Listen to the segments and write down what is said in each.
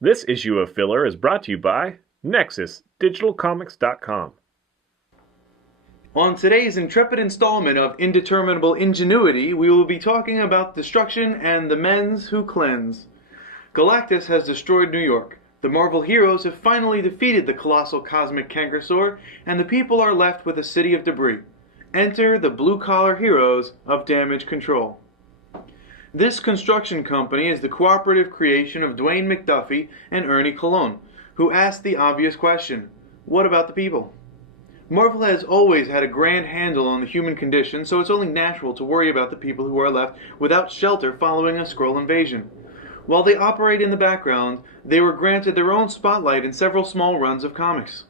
This issue of Filler is brought to you by NexusDigitalComics.com. On today's intrepid installment of Indeterminable Ingenuity, we will be talking about destruction and the men's who cleanse. Galactus has destroyed New York. The Marvel heroes have finally defeated the colossal cosmic cankersaur, and the people are left with a city of debris. Enter the blue-collar heroes of Damage Control. This construction company is the cooperative creation of Dwayne McDuffie and Ernie Colon, who asked the obvious question, what about the people? Marvel has always had a grand handle on the human condition, so it's only natural to worry about the people who are left without shelter following a Skrull invasion. While they operate in the background, they were granted their own spotlight in several small runs of comics.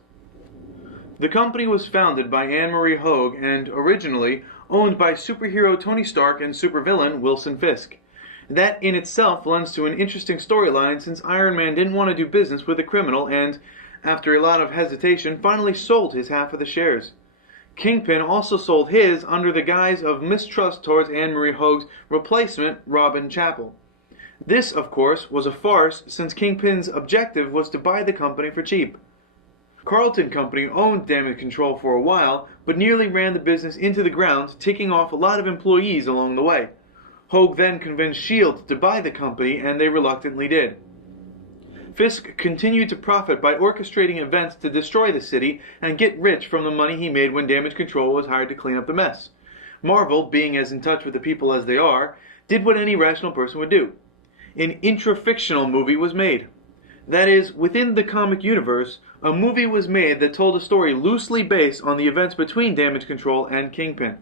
The company was founded by Anne Marie Hogue and, originally, owned by superhero Tony Stark and supervillain Wilson Fisk. That in itself lends to an interesting storyline since Iron Man didn't want to do business with a criminal and, after a lot of hesitation, finally sold his half of the shares. Kingpin also sold his under the guise of mistrust towards Anne Marie Hogue's replacement, Robin Chapel. This, of course, was a farce since Kingpin's objective was to buy the company for cheap. Carlton Company owned Damage Control for a while, but nearly ran the business into the ground, ticking off a lot of employees along the way. Hogue then convinced S.H.I.E.L.D. to buy the company, and they reluctantly did. Fisk continued to profit by orchestrating events to destroy the city and get rich from the money he made when Damage Control was hired to clean up the mess. Marvel, being as in touch with the people as they are, did what any rational person would do. An intra-fictional movie was made. That is, within the comic universe, a movie was made that told a story loosely based on the events between Damage Control and Kingpin.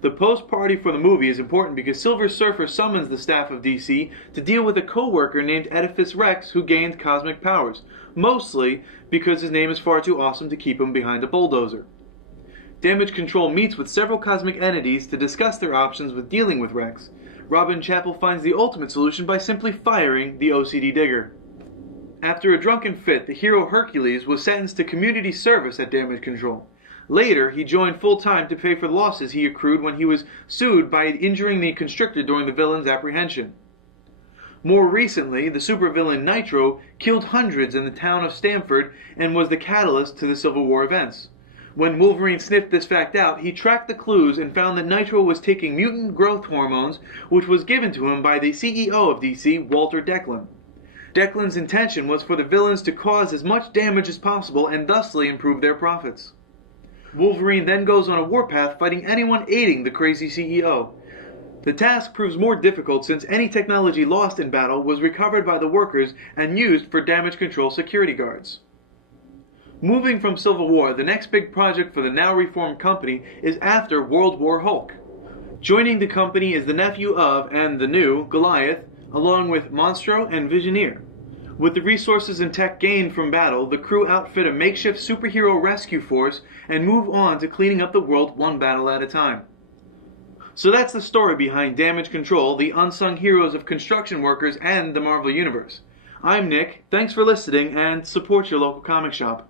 The post-party for the movie is important because Silver Surfer summons the staff of DC to deal with a co-worker named Edifice Rex who gained cosmic powers, mostly because his name is far too awesome to keep him behind a bulldozer. Damage Control meets with several cosmic entities to discuss their options with dealing with Rex. Robin Chapel finds the ultimate solution by simply firing the OCD digger. After a drunken fit, the hero Hercules was sentenced to community service at Damage Control. Later, he joined full-time to pay for the losses he accrued when he was sued by injuring the Constrictor during the villain's apprehension. More recently, the supervillain Nitro killed hundreds in the town of Stamford and was the catalyst to the Civil War events. When Wolverine sniffed this fact out, he tracked the clues and found that Nitro was taking mutant growth hormones, which was given to him by the CEO of DC, Walter Declan. Declan's intention was for the villains to cause as much damage as possible and thusly improve their profits. Wolverine then goes on a warpath fighting anyone aiding the crazy CEO. The task proves more difficult since any technology lost in battle was recovered by the workers and used for Damage Control security guards. Moving from Civil War, the next big project for the now reformed company is after World War Hulk. Joining the company is the nephew of, and the new, Goliath, along with Monstro and Visioneer. With the resources and tech gained from battle, the crew outfit a makeshift superhero rescue force and move on to cleaning up the world one battle at a time. So that's the story behind Damage Control, the unsung heroes of construction workers and the Marvel Universe. I'm Nick, thanks for listening, and support your local comic shop.